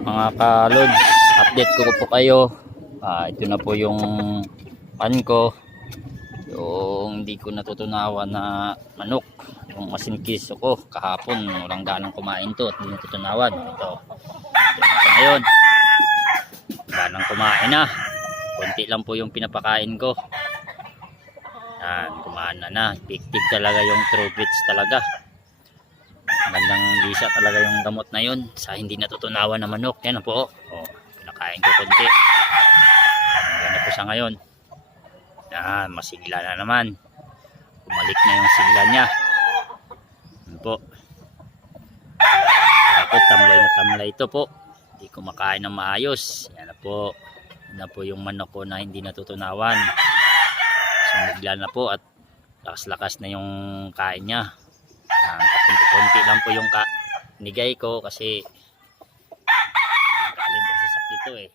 mga kalods, update ko po kayo. Ah, ito na po yung pan ko. Yung hindi ko natutunawan na manok. Yung masinkis ko kahapon. Walang ganang kumain to at hindi natutunawan. Ito. Ito ngayon. Ganang kumain na. Konti lang po yung pinapakain ko. Yan, kumain na na. Effective talaga yung true talaga. Magandang bisa talaga yung gamot na yun sa hindi natutunawan na manok. Yan po. Oh, pinakain ko konti. Yan po siya ngayon. Yan, masigla na naman. Bumalik na yung sigla niya. Yan po. Tapos tamlay na tamlay ito po. Hindi ko makain ng maayos. Yan na po. Yan na po yung manok ko na hindi natutunawan. Sumigla na po at lakas-lakas na yung kain niya. Um, konti lang po yung ka nigay ko kasi galing sa sakit ito eh.